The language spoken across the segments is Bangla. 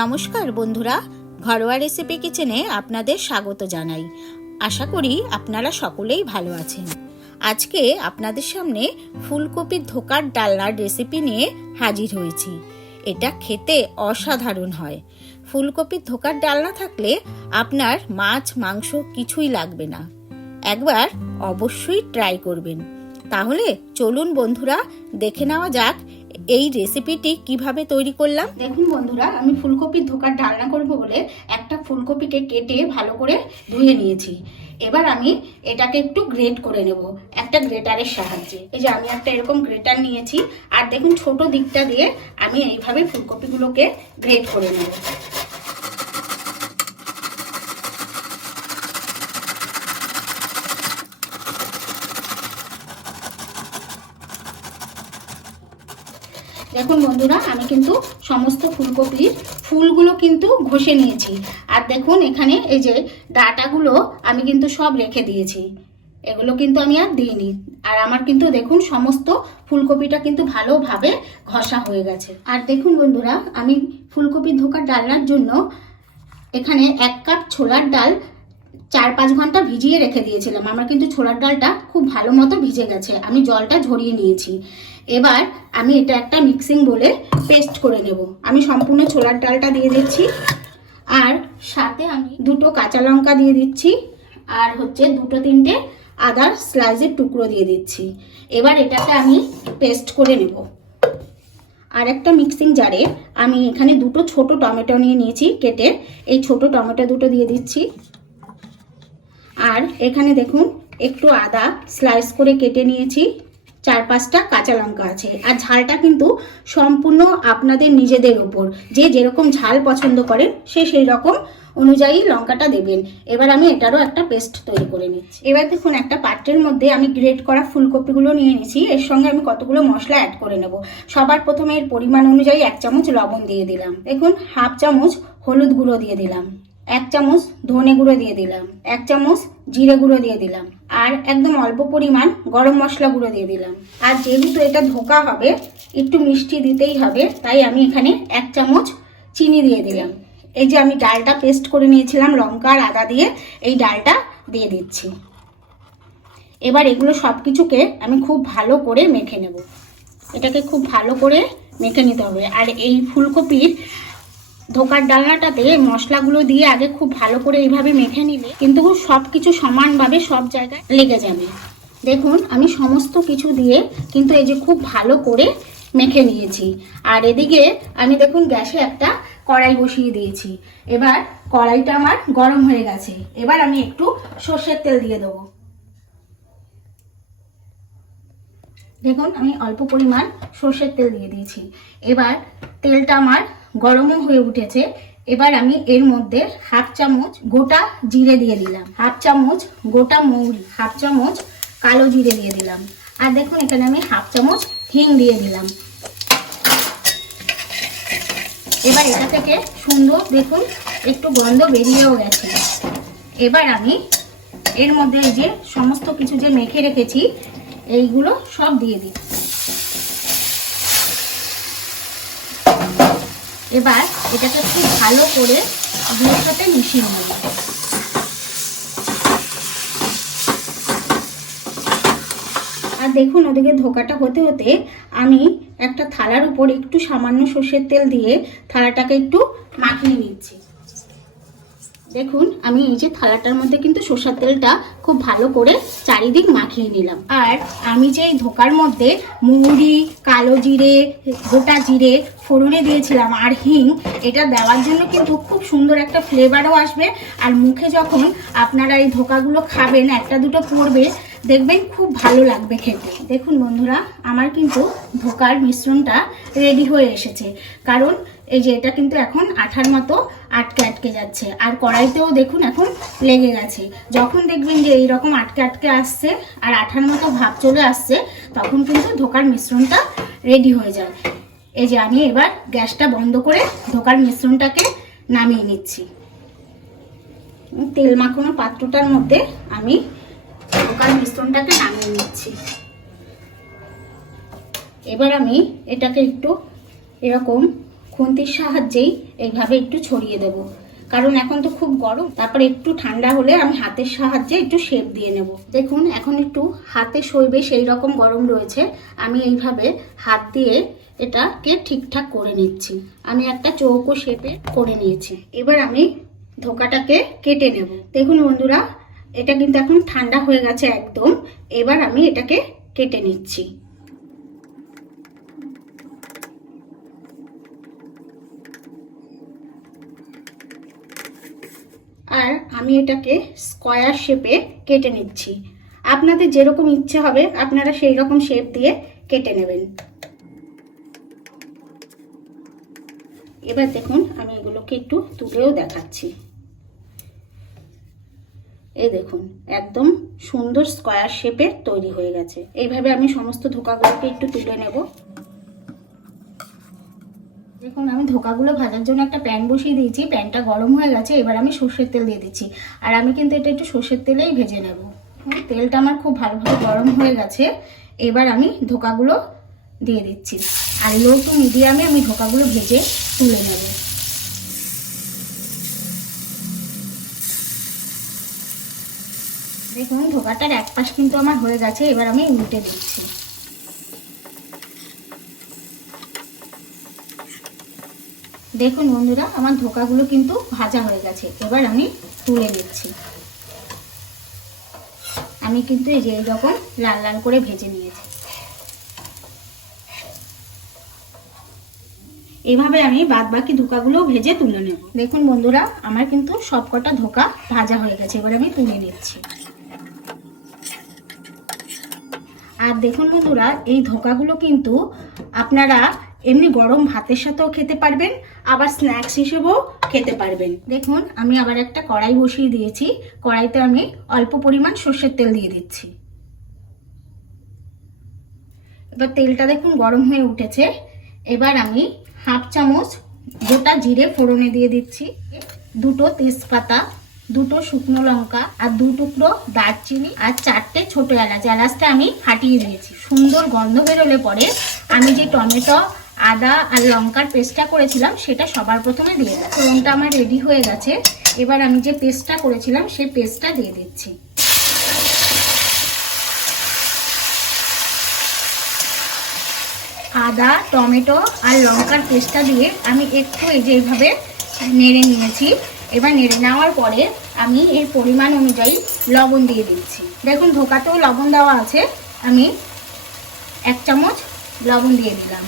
নমস্কার বন্ধুরা, ঘরোয়া রেসিপি কিচেনে আপনাদের স্বাগত জানাই। আশা করি আপনারা সকলেই ভালো আছেন। আজকে আপনাদের সামনে ফুলকপির ধোকার ডালনার রেসিপি নিয়ে হাজির হয়েছি। এটা খেতে অসাধারণ হয়। ফুলকপির ধোকার ডালনা থাকলে আপনার মাছ মাংস কিছুই লাগবে না। একবার অবশ্যই ট্রাই করবেন। তাহলে চলুন বন্ধুরা, দেখে নেওয়া যাক এই রেসিপিটি কিভাবে তৈরি করলাম। দেখুন বন্ধুরা, আমি ফুলকপির ধোকার ডালনা করব বলে একটা ফুলকপিকে কেটে ভালো করে ধুয়ে নিয়েছি। এবার আমি এটাকে একটু গ্রেট করে নেব একটা গ্রেটারের সাহায্যে। এই যে আমি একটা এরকম গ্রেটার নিয়েছি, আর দেখুন ছোট দিকটা দিয়ে আমি এইভাবে ফুলকপিগুলোকে গ্রেট করে নেব। দেখুন বন্ধুরা, আমি কিন্তু সমস্ত ফুলকপির ফুলগুলো কিন্তু ঘষে নিয়েছি। আর দেখুন এখানে এই যে ডাঁটাগুলো আমি কিন্তু সব রেখে দিয়েছি, এগুলো কিন্তু আমি আর দিইনি। আর আমার কিন্তু দেখুন সমস্ত ফুলকপিটা কিন্তু ভালোভাবে ঘষা হয়ে গেছে। আর দেখুন বন্ধুরা, আমি ফুলকপির ধোকার ডালনার জন্য এখানে 1 কাপ ছোলার ডাল 4-5 ঘন্টা ভিজিয়ে রেখে দিয়েছিলাম। আমার কিন্তু ছোলার ডালটা খুব ভালো মতো ভিজে গেছে, আমি জলটা ঝরিয়ে নিয়েছি। এবার আমি এটা একটা মিক্সিং বলে পেস্ট করে নেব। আমি সম্পূর্ণ ছোলার ডালটা দিয়ে দিচ্ছি, আর সাথে আমি 2টো কাঁচা লঙ্কা দিয়ে দিচ্ছি, আর হচ্ছে 2-3টে আদার স্লাইসের টুকরো দিয়ে দিচ্ছি। এবার এটাকে আমি পেস্ট করে নেব। আর একটা মিক্সিং জারে আমি এখানে 2টো ছোট টমেটো নিয়ে নিয়েছি কেটে, এই ছোট টমেটো 2টো দিয়ে দিচ্ছি। আর এখানে দেখুন একটু আদা স্লাইস করে কেটে নিয়েছি, 4-5টা কাঁচা লঙ্কা আছে। আর ঝালটা কিন্তু সম্পূর্ণ আপনাদের নিজেদের উপর, যে যেরকম ঝাল পছন্দ করেন সে সেই রকম অনুযায়ী লঙ্কাটা দেবেন। এবার আমি এটারও একটা পেস্ট তৈরি করে নিচ্ছি। এবার দেখুন একটা পাত্রের মধ্যে আমি গ্রেট করা ফুলকপিগুলো নিয়ে নিয়েছি, এর সঙ্গে আমি কতগুলো মশলা অ্যাড করে নেব। সবার প্রথমে এর পরিমাণ অনুযায়ী 1 চামচ লবণ দিয়ে দিলাম। দেখুন 1/2 চামচ হলুদ গুঁড়ো দিয়ে দিলাম, 1 চামচ ধনে গুঁড়ো দিয়ে দিলাম, 1 চামচ জিরে গুঁড়ো দিয়ে দিলাম, আর একদম অল্প পরিমাণ গরম মশলা গুঁড়ো দিয়ে দিলাম। আর যেহেতু এটা ধোকা হবে, একটু মিষ্টি দিতেই হবে, তাই আমি এখানে 1 চামচ চিনি দিয়ে দিলাম। এই যে আমি ডালটা পেস্ট করে নিয়েছিলাম লঙ্কা আর আদা দিয়ে, এই ডালটা দিয়ে দিচ্ছি। এবার এগুলো সব কিছুকে আমি খুব ভালো করে মেখে নেব। এটাকে খুব ভালো করে মেখে নিতে হবে। আর এই ফুলকপির ধোকার ডালনাটাতে মশলাগুলো দিয়ে আগে খুব ভালো করে এইভাবে মেখে নিলে কিন্তু সব কিছু সমানভাবে সব জায়গায় লেগে যাবে। দেখুন আমি সমস্ত কিছু দিয়ে কিন্তু এই যে খুব ভালো করে মেখে নিয়েছি। আর এদিকে আমি দেখুন গ্যাসে একটা কড়াই বসিয়ে দিয়েছি। এবার কড়াইটা আমার গরম হয়ে গেছে। এবার আমি একটু সর্ষের তেল দিয়ে দেবো। দেখুন আমি অল্প পরিমাণ সর্ষের তেল দিয়ে দিয়েছি। এবার তেলটা আমার গরমও হয়ে উঠেছে। এবার আমি এর মধ্যে 1/2 চামচ গোটা জিরে দিয়ে দিলাম, 1/2 চামচ গোটা মৌরি, 1/2 চামচ কালো জিরে দিয়ে দিলাম। আর দেখুন এখানে আমি 1/2 চামচ হিং দিয়ে দিলাম। এবার এটা থেকে সুন্দর দেখুন একটু গন্ধ বেরিয়েও গেছে। এবার আমি এর মধ্যে এই যে সমস্ত কিছু যে মেখে রেখেছি এইগুলো সব দিয়ে দিই। এবার এটাকে খুব ভালো করে দুধের সাথে মিশিয়ে নেব। আর দেখুন ওদিকে ধোকাটা হতে হতে আমি একটা থালার উপর একটু সামান্য সর্ষের তেল দিয়ে থালাটাকে একটু মাখিয়ে নিচ্ছি। দেখুন আমি এই যে থালাটার মধ্যে কিন্তু সর্ষের তেলটা খুব ভালো করে চারিদিক মাখিয়ে নিলাম। আর আমি যে এই ধোকার মধ্যে মৌরি, কালো জিরে, গোটা জিরে ফোড়নে দিয়েছিলাম আর হিং, এটা দেওয়ার জন্য কিন্তু খুব সুন্দর একটা ফ্লেভারও আসবে। আর মুখে যখন আপনারা এই ধোকাগুলো খাবেন, 1-2টো পড়বে, দেখবেন খুব ভালো লাগবে খেতে। দেখুন বন্ধুরা, আমার কিন্তু ধোকার মিশ্রণটা রেডি হয়ে এসেছে। কারণ এই যে এটা কিন্তু এখন আঠার মতো আটকে যাচ্ছে, আর কড়াইতেও দেখুন এখন লেগে গেছে। যখন দেখবেন যে এইরকম আটকে আসছে আর আঠার মতো ভাব চলে আসছে, তখন কিন্তু ধোকার মিশ্রণটা রেডি হয়ে যায়। এই যে আমি এবার গ্যাসটা বন্ধ করে ধোকার মিশ্রণটাকে নামিয়ে নিচ্ছি। তেল মাখানো পাত্রটার মধ্যে আমি ধোকার মিশ্রণটাকে নামিয়ে নিচ্ছি। এবার আমি এটাকে একটু এরকম খুন্তির সাহায্যেই এইভাবে একটু ছড়িয়ে দেব, কারণ এখন তো খুব গরম। তারপরে একটু ঠান্ডা হলে আমি হাতের সাহায্যে একটু শেপ দিয়ে নেব। দেখুন এখন একটু হাতে সইবে সেই রকম গরম রয়েছে। আমি এইভাবে হাত দিয়ে এটাকে ঠিকঠাক করে নিচ্ছি। আমি একটা চৌকো শেপে করে নিয়েছি। এবার আমি ধোকাটাকে কেটে নেব। দেখুন বন্ধুরা, এটা কিন্তু এখন ঠান্ডা হয়ে গেছে একদম। এবার আমি এটাকে কেটে নিচ্ছি। আর আমি এটাকে স্কয়ার শেপে কেটে নিচ্ছি। আপনাদের যেরকম ইচ্ছে হবে আপনারা সেই রকম শেপ দিয়ে কেটে নেবেন। এবার দেখুন আমি এগুলোকে একটু তুলেও দেখাচ্ছি। এই দেখুন একদম সুন্দর স্কয়ার শেপে তৈরি হয়ে গেছে। এইভাবে আমি সমস্ত ধোকাগুলোকে একটু তুলে নেব। দেখুন আমি ধোকাগুলো ভাজার জন্য একটা প্যান বসিয়ে দিয়েছি। প্যানটা গরম হয়ে গেছে। এবার আমি সর্ষের তেল দিয়ে দিচ্ছি। আর আমি কিন্তু এটা একটু সর্ষের তেলেই ভেজে নেব। তেলটা আমার খুব ভালোভাবে গরম হয়ে গেছে। এবার আমি ধোকাগুলো দিয়ে দিচ্ছি। আর লো টু মিডিয়ামে আমি ধোকাগুলো ভেজে তুলে নেব। দেখুন ধোকাটার এক পাশ কিন্তু আমার হয়ে গেছে। এবার আমি উল্টে দিচ্ছি। দেখুন বন্ধুরা, আমার ধোকাগুলো কিন্তু ভাজা হয়ে গেছে। এবার আমি তুলে নিচ্ছি। আমি কিন্তু এই যে এইরকম লাল লাল করে ভেজে নিয়েছি। এভাবে আমি বাদ বাকি ধোকাগুলো ভেজে তুলে নেব। দেখুন বন্ধুরা, আমার কিন্তু সবকটা ধোকা ভাজা হয়ে গেছে। এবার আমি তুলে নিচ্ছি। আর দেখুন বন্ধুরা, এই ধোকাগুলো কিন্তু আপনারা এমনি গরম ভাতের সাথেও খেতে পারবেন, আবার স্ন্যাক্স হিসেবেও খেতে পারবেন। দেখুন আমি আবার একটা কড়াই বসিয়ে দিয়েছি। কড়াইতে আমি অল্প পরিমাণ সর্ষের তেল দিয়ে দিচ্ছি। এবার তেলটা দেখুন গরম হয়ে উঠেছে। এবার আমি হাফ চামচ গোটা জিরে ফোড়নে দিয়ে দিচ্ছি, দুটো তেজপাতা, দুটো শুকনো লঙ্কা, আর দু টুকরো দারচিনি, আর চারটে ছোট এলাচ। এলাচটা আমি ফাটিয়ে দিয়েছি। সুন্দর গন্ধ বেরোলে পরে আমি যে টমেটো, আদা আর লঙ্কার পেস্টটা করেছিলাম সেটা সবার প্রথমে দিয়ে দেব। ফোড়নটা আমার রেডি হয়ে গেছে। এবার আমি যে পেস্টটা করেছিলাম সেই পেস্টটা দিয়ে দিচ্ছি। আদা, টমেটো আর লঙ্কার পেস্টটা দিয়ে আমি একটু এই যে এইভাবে নেড়ে নিয়েছি। এবার নেড়ে নেওয়ার পরে আমি এর পরিমাণ অনুযায়ী লবণ দিয়ে দিচ্ছি। দেখুন ধোকাতেও লবণ দেওয়া আছে। আমি 1 চামচ লবণ দিয়ে দিলাম।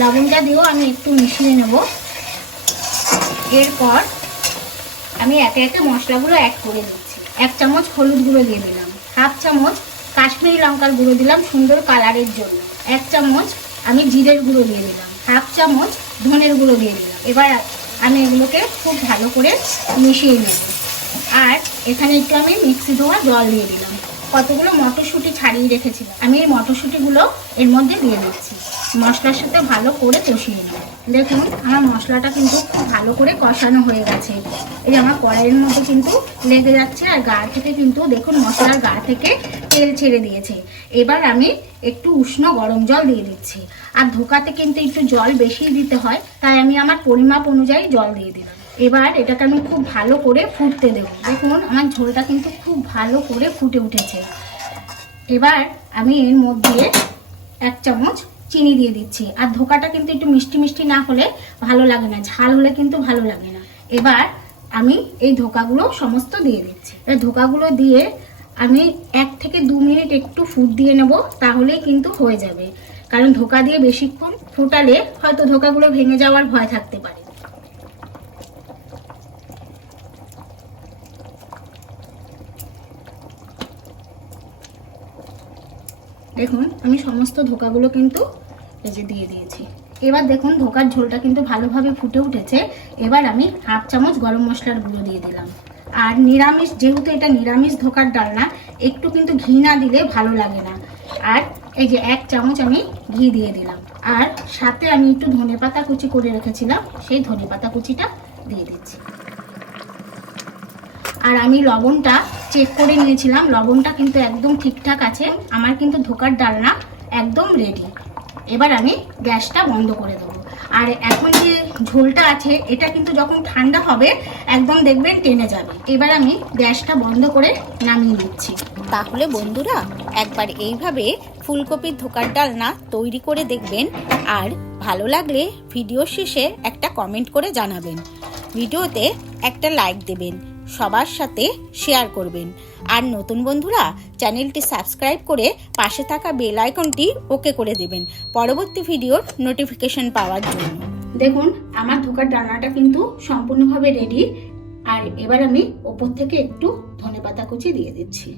লবণটা দিয়েও আমি একটু মিশিয়ে নেব। এরপর আমি একে একে মশলাগুলো অ্যাড করে দিচ্ছি। 1 চামচ হলুদ গুঁড়ো দিয়ে দিলাম, হাফ চামচ কাশ্মীরি লঙ্কার গুঁড়ো দিলাম সুন্দর কালারের জন্য, 1 চামচ আমি জিরের গুঁড়ো দিয়ে দিলাম, হাফ চামচ ধনের গুঁড়ো দিয়ে দিলাম। এবার আমি এগুলোকে খুব ভালো করে মিশিয়ে নেব। আর এখানে একটু আমি মিক্সি ধোয়া জল দিয়ে দিলাম। কতগুলো মটরশুঁটি ছাড়িয়ে রেখেছিলাম, আমি এই মটরশুঁটিগুলো এর মধ্যে দিয়ে দিচ্ছি। মশলার সাথে ভালো করে কষিয়ে নেব। দেখুন আমার মশলাটা কিন্তু খুব ভালো করে কষানো হয়ে গেছে। এই যে আমার কড়াইয়ের মধ্যে কিন্তু লেগে যাচ্ছে, আর গা থেকে কিন্তু দেখুন মশলার গা থেকে তেল ছেড়ে দিয়েছে। এবার আমি একটু উষ্ণ গরম জল দিয়ে দিচ্ছি। আর ধোকাতে কিন্তু একটু জল বেশি দিতে হয়, তাই আমি আমার পরিমাপ অনুযায়ী জল দিয়ে দিলাম। এবার এটাকে আমি খুব ভালো করে ফুটতে দেবো। দেখুন আমার ঝোলটা কিন্তু খুব ভালো করে ফুটে উঠেছে। এবার আমি এর মধ্যে 1 চামচ চিনি দিয়ে দিচ্ছি। আর ধোকাটা কিন্তু একটু মিষ্টি মিষ্টি না হলে ভালো লাগে না, ঝাল হলে কিন্তু ভালো লাগে না। এবার আমি এই ধোকাগুলো সমস্ত দিয়ে দিচ্ছি। এবার ধোকাগুলো দিয়ে আমি 1 থেকে 2 মিনিট একটু ফুট দিয়ে নেব, তাহলেই কিন্তু হয়ে যাবে। কারণ ধোকা দিয়ে বেশিক্ষণ ফুটালে হয়তো ধোকাগুলো ভেঙে যাওয়ার ভয় থাকতে পারে। দেখুন আমি সমস্ত ধোকাগুলো কিন্তু এই যে দিয়ে দিয়েছি। এবার দেখুন ধোকার ঝোলটা কিন্তু ভালোভাবে ফুটে উঠেছে। এবার আমি হাফ চামচ গরম মশলার গুঁড়ো দিয়ে দিলাম। আর নিরামিষ, যেহেতু এটা নিরামিষ ধোকার ডালনা, একটু কিন্তু ঘি না দিলে ভালো লাগে না। আর এই যে 1 চামচ আমি ঘি দিয়ে দিলাম। আর সাথে আমি একটু ধনেপাতা কুচি করে রেখেছিলাম, সেই ধনেপাতা কুচিটা দিয়ে দিচ্ছি। আর আমি লবণটা চেক করে নিয়েছিলাম, লবণটা কিন্তু একদম ঠিকঠাক আছে। আমার কিন্তু ধোকার ডালনা একদম রেডি। এবার আমি গ্যাসটা বন্ধ করে দেবো। আর এখন যে ঝোলটা আছে এটা কিন্তু যখন ঠান্ডা হবে একদম দেখবেন টেনে যাবে। এবার আমি গ্যাসটা বন্ধ করে নামিয়ে নিচ্ছি। তাহলে বন্ধুরা একবার এইভাবে ফুলকপির ধোকার ডালনা তৈরি করে দেখবেন, আর ভালো লাগলে ভিডিও শেষে একটা কমেন্ট করে জানাবেন, ভিডিওতে একটা লাইক দেবেন, সবার সাথে শেয়ার করবেন, আর নতুন বন্ধুরা চ্যানেলটি সাবস্ক্রাইব করে পাশে থাকা বেল আইকনটি ওকে করে দেবেন পরবর্তী ভিডিওর নোটিফিকেশন পাওয়ার জন্য। দেখুন আমার ধোকার ডালনাটা কিন্তু সম্পূর্ণভাবে রেডি। আর এবার আমি ওপর থেকে একটু ধনেপাতা কুচি দিয়ে দিচ্ছি।